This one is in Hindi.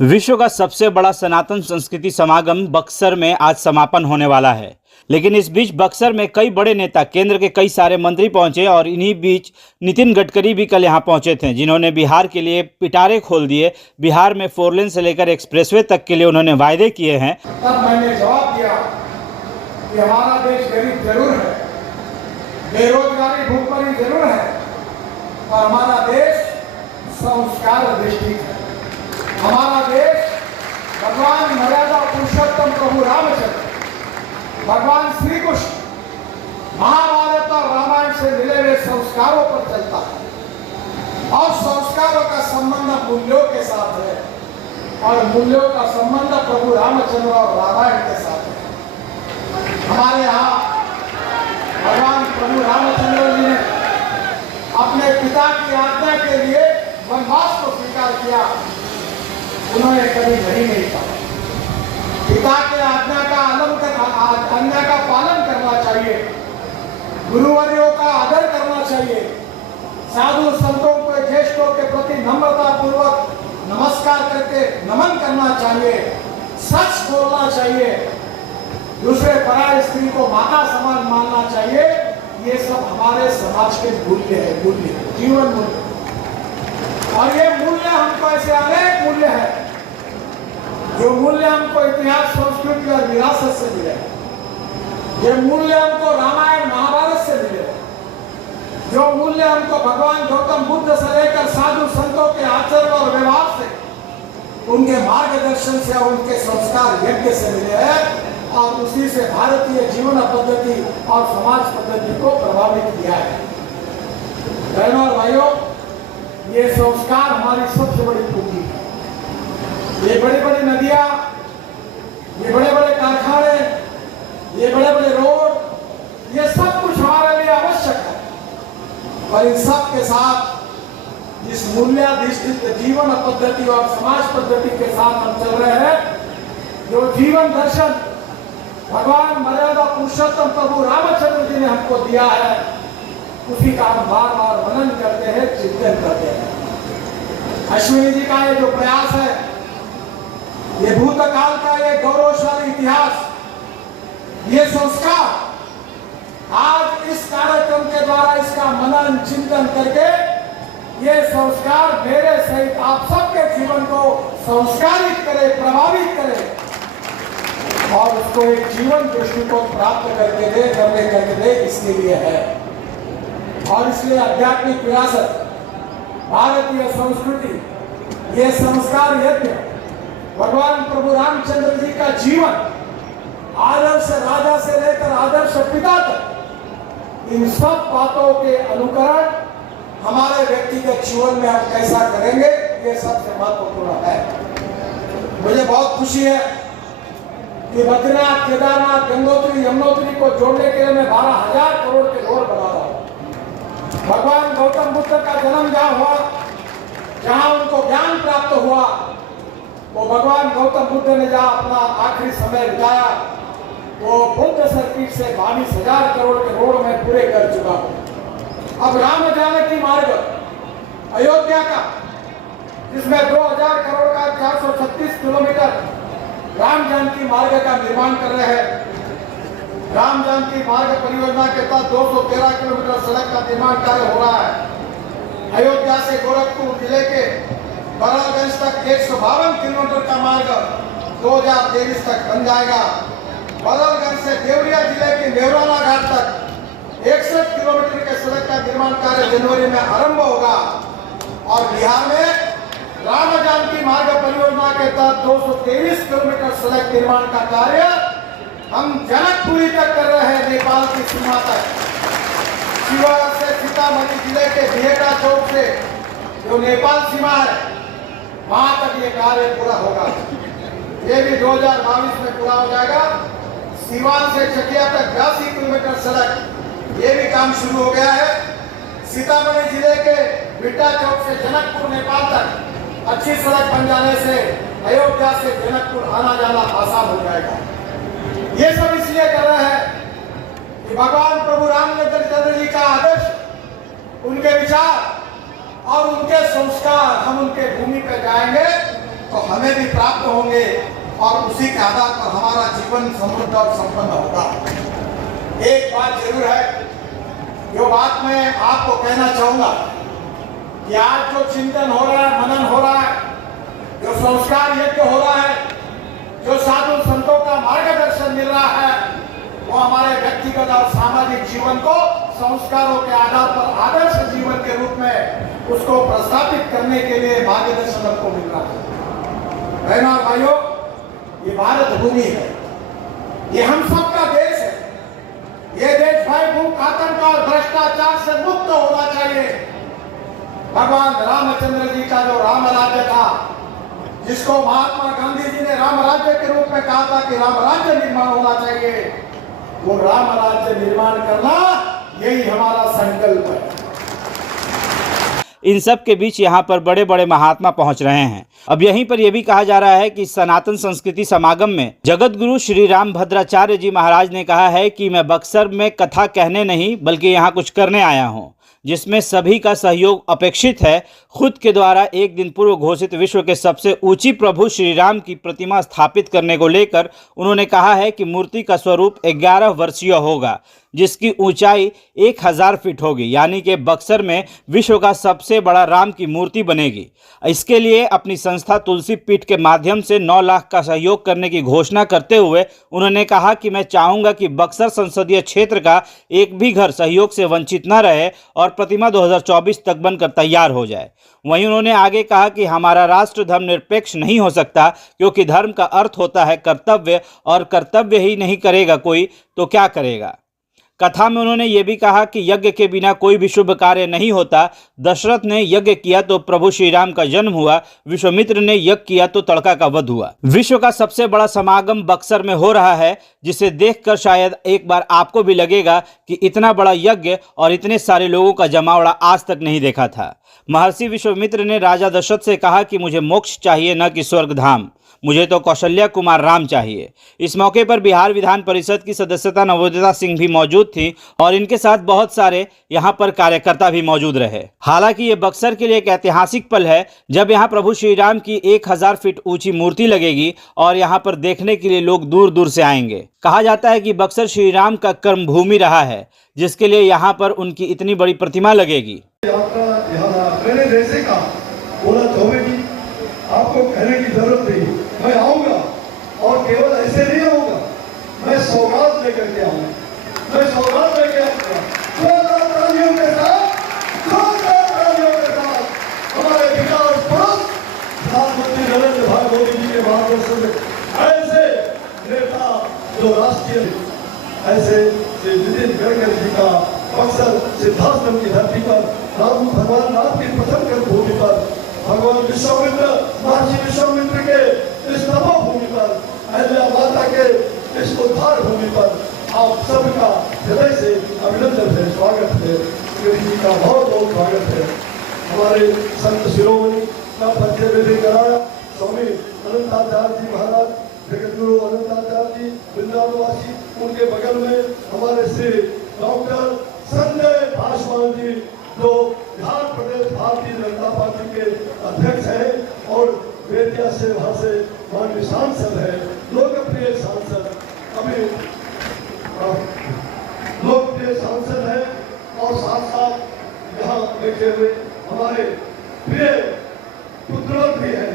विश्व का सबसे बड़ा सनातन संस्कृति समागम बक्सर में आज समापन होने वाला है। लेकिन इस बीच बक्सर में कई बड़े नेता, केंद्र के कई सारे मंत्री पहुंचे और इन्हीं बीच नितिन गडकरी भी कल यहां पहुंचे थे, जिन्होंने बिहार के लिए पिटारे खोल दिए। बिहार में 4 लेन से लेकर एक्सप्रेसवे तक के लिए उन्होंने वायदे किए हैं। तब मैंने जवाब दिया कि हमारा देश गरीब जरूर है, बेरोजगारी भूखमरी जरूर है, और हमारा देश संस्कार अधिष्ठित है। हमारा देश भगवान मर्यादा पुरुषोत्तम प्रभु रामचंद्र, भगवान श्री कृष्ण महाभारत और रामायण से मिले हुए संस्कारों पर चलता है, और संस्कारों का संबंध मूल्यों के साथ है, और मूल्यों का संबंध प्रभु रामचंद्र और रामायण के साथ है। हमारे यहाँ भगवान प्रभु रामचंद्र जी ने अपने पिता की आज्ञा के लिए वनवास को स्वीकार किया। उन्होंने कभी नहीं कहा। पिता के आज्ञा का पालन करना चाहिए, गुरुवर्यों का आदर करना चाहिए, साधु संतों को, ज्येष्ठों के प्रति नम्रता पूर्वक नमस्कार करके नमन करना चाहिए, सच बोलना चाहिए, दूसरे पराय स्त्री को माता समान मानना चाहिए। ये सब हमारे समाज के मूल्य है, जीवन मूल्य। और ये मूल्य हमको ऐसे अनेक मूल्य है जो मूल्य हमको इतिहास, संस्कृति और विरासत से मिले, ये मूल्य हमको रामायण महाभारत से मिले, जो मूल्य हमको भगवान गौतम बुद्ध से लेकर साधु संतों के आचरण और व्यवहार से, उनके मार्गदर्शन से और उनके संस्कार यज्ञ से मिले हैं, और उसी से भारतीय जीवन पद्धति और समाज पद्धति को प्रभावित किया है। बहनों और भाइयों, ये संस्कार हमारी सबसे बड़ी पूंजी है। ये बड़ी बड़ी नदियां, ये बड़े बड़े कारखाने, ये बड़े बड़े रोड, ये सब कुछ हमारे लिए आवश्यक है, और इन सब के साथ इस मूल्याधिष्ठित जीवन पद्धति और समाज पद्धति के साथ हम चल रहे हैं, जो जीवन दर्शन भगवान मर्यादा पुरुषोत्तम प्रभु रामचंद्र जी ने हमको दिया है, उसी का हम बार बार मनन करते हैं, चिंतन करते हैं। अश्विनी जी का ये जो प्रयास है, ये भूतकाल का ये गौरवशाली इतिहास, ये संस्कार आज इस कार्यक्रम के द्वारा इसका मनन चिंतन करके ये संस्कार मेरे सहित आप सबके जीवन को संस्कारित करे, प्रभावित करे, और उसको एक जीवन दृष्टिकोण प्राप्त करके दे, इसके लिए है। और इसलिए आध्यात्मिक विरासत, भारतीय संस्कृति, ये संस्कार यज्ञ, भगवान प्रभु रामचंद्र जी का जीवन, आदर्श राजा से लेकर आदर्श पिता तक, इन सब बातों के अनुकरण हमारे व्यक्तिगत जीवन में हम कैसा करेंगे, ये सबसे महत्वपूर्ण है। मुझे बहुत खुशी है कि बद्रीनाथ, केदारनाथ, गंगोत्री, यमुनोत्री को जोड़ने के लिए मैं 12,000 करोड़ के रोड बना रहा हूँ। भगवान गौतम बुद्ध का जन्म जहाँ हुआ, जहाँ उनको ज्ञान प्राप्त हुआ, वो भगवान गौतम बुद्ध ने जहाँ अपना आखिरी समय बिताया, वो बुद्ध सर्किट से 22,000 करोड़ के रोड में पूरे कर चुका हूँ। अब राम जानकी मार्ग अयोध्या का, जिसमें 2,000 करोड़ का 436 किलोमीटर राम जानकी मार्ग का निर्माण कर रहे हैं। राम जानकी मार्ग परियोजना के तहत 213 किलोमीटर सड़क का निर्माण कार्य हो रहा है। अयोध्या से गोरखपुर जिले के बड़ागंज तक 152 किलोमीटर का मार्ग 2023 तक बन जाएगा। बड़ागंज से देवरिया जिले के नेवराला घाट तक 61 किलोमीटर के सड़क का निर्माण कार्य जनवरी में आरंभ होगा। और बिहार में राम जानकी मार्ग परियोजना के तहत 223 किलोमीटर सड़क निर्माण का कार्य हम जनकपुरी तक कर रहे हैं, नेपाल की सीमा तक। शिवहर से सीतामढ़ी जिले के बिहेटा चौक से जो नेपाल सीमा है, वहां तक ये कार्य पूरा होगा। ये भी 2022 में पूरा हो जाएगा। सीवान से चकिया तक 82 किलोमीटर सड़क, ये भी काम शुरू हो गया है। सीतामढ़ी जिले के बिट्टा चौक से जनकपुर नेपाल तक अच्छी सड़क बन जाने से अयोध्या से जनकपुर आना जाना आसान हो जाएगा। कि भगवान प्रभु रामचंद्र जी का आदर्श, उनके विचार और उनके संस्कार हम उनके भूमि पर जाएंगे तो हमें भी प्राप्त होंगे और उसी के आधार पर हमारा जीवन समृद्ध और संपन्न होगा। एक बात जरूर है, जो बात मैं आपको कहना चाहूंगा कि आज जो चिंतन हो रहा है, मनन हो रहा है, जो संस्कार यज्ञ हो रहा है, जो साधु संतों का मार्गदर्शन मिल रहा है, वो हमारे व्यक्तिगत और सामाजिक जीवन को संस्कारों के आधार पर आदर्श जीवन के रूप में उसको प्रस्थापित करने के लिए मार्गदर्शन हमको मिल रहा है। बहनों और भाइयों, ये भारत भूमि है, ये हम सबका देश है। ये देश भय, भूख, आतंक और भ्रष्टाचार से मुक्त होना चाहिए। भगवान रामचंद्र जी का जो राम राज्य था, जिसको महात्मा गांधी जी ने राम राज्य के रूप में कहा था कि राम राज्य निर्माण होना चाहिए, वो राम राज्य निर्माण करना यही हमारा संकल्प है। इन सब के बीच यहाँ पर बड़े बड़े महात्मा पहुँच रहे हैं। अब यहीं पर यह भी कहा जा रहा है कि सनातन संस्कृति समागम में जगत गुरु श्री राम भद्राचार्य जी महाराज ने कहा है कि मैं बक्सर में कथा कहने नहीं बल्कि यहाँ कुछ करने आया हूँ, जिसमें सभी का सहयोग अपेक्षित है। खुद के द्वारा एक दिन पूर्व घोषित विश्व के सबसे ऊंची प्रभु श्री राम की प्रतिमा स्थापित करने को लेकर उन्होंने कहा है कि मूर्ति का स्वरूप 11 वर्षीय होगा, जिसकी ऊंचाई 1000 फीट होगी, यानी कि बक्सर में विश्व का सबसे बड़ा राम की मूर्ति बनेगी। इसके लिए अपनी संस्था तुलसी पीठ के माध्यम से 9 लाख का सहयोग करने की घोषणा करते हुए उन्होंने कहा कि मैं चाहूँगा कि बक्सर संसदीय क्षेत्र का एक भी घर सहयोग से वंचित न रहे और प्रतिमा 2024 तक बनकर तैयार हो जाए। वहीं उन्होंने आगे कहा कि हमारा राष्ट्र धर्मनिरपेक्ष नहीं हो सकता, क्योंकि धर्म का अर्थ होता है कर्तव्य, और कर्तव्य ही नहीं करेगा कोई तो क्या करेगा। कथा में उन्होंने ये भी कहा कि यज्ञ के बिना कोई भी शुभ कार्य नहीं होता। दशरथ ने यज्ञ किया तो प्रभु श्री राम का जन्म हुआ, विश्वामित्र ने यज्ञ किया तो तड़का का वध हुआ। विश्व का सबसे बड़ा समागम बक्सर में हो रहा है, जिसे देखकर शायद एक बार आपको भी लगेगा कि इतना बड़ा यज्ञ और इतने सारे लोगों का जमावड़ा आज तक नहीं देखा था। महर्षि विश्वामित्र ने राजा दशरथ से कहा कि मुझे मोक्ष चाहिए, न कि स्वर्ग धाम, मुझे तो कौशल्या कुमार राम चाहिए। इस मौके पर बिहार विधान परिषद की सदस्यता नवोदिता सिंह भी मौजूद थी और इनके साथ बहुत सारे यहां पर कार्यकर्ता भी मौजूद रहे। हालांकि ये बक्सर के लिए एक ऐतिहासिक पल है, जब यहां प्रभु श्री राम की 1000 फीट ऊंची मूर्ति लगेगी और यहां पर देखने के लिए लोग दूर दूर से आएंगे। कहा जाता है कि बक्सर श्री राम का कर्म भूमि रहा है, जिसके लिए यहाँ पर उनकी इतनी बड़ी प्रतिमा लगेगी। आपको कहने की जरूरत नहीं, मैं आऊंगा और केवल ऐसे नहीं आऊंगा, मैं सौगात लेकर के आऊंगा, मैं सौगात लेकर आऊंगा। जोरदार तालियों के साथ हमारे विकास पुरुष प्रधानमंत्री नरेंद्र भाई मोदी जी के मार्गदर्शन में ऐसे नेता जो राष्ट्रीय, ऐसे श्री नितिन गडकरी जी का बक्सर सिद्धाश्रम की धरती पर राम भगवान राम की प्रथम कर भूमि पर भगवान विश्वामित्र, महर्षि विश्वामित्र के इस तपोभूमि पर, अहिल्या माता के इस उद्धार भूमि पर आप सबका हृदय से अभिनंदन है, स्वागत है। जी का बहुत बहुत स्वागत है। हमारे संत शिरोमणि का परिचय में कराया स्वामी अनंताचार्य जी महाराज, जगत गुरु अनंताचार्य जी वृंदावनवासी, उनके बगल में हमारे श्री डॉक्टर संजय पासवान जी, जो बिहार प्रदेश भारतीय जनता पार्टी के अध्यक्ष हैं और बेतिया से वहां से माननीय सांसद है, लोकप्रिय सांसद, अभी लोकप्रिय सांसद है, और साथ साथ यहाँ बैठे हुए हमारे प्रिय पुत्र भी हैं,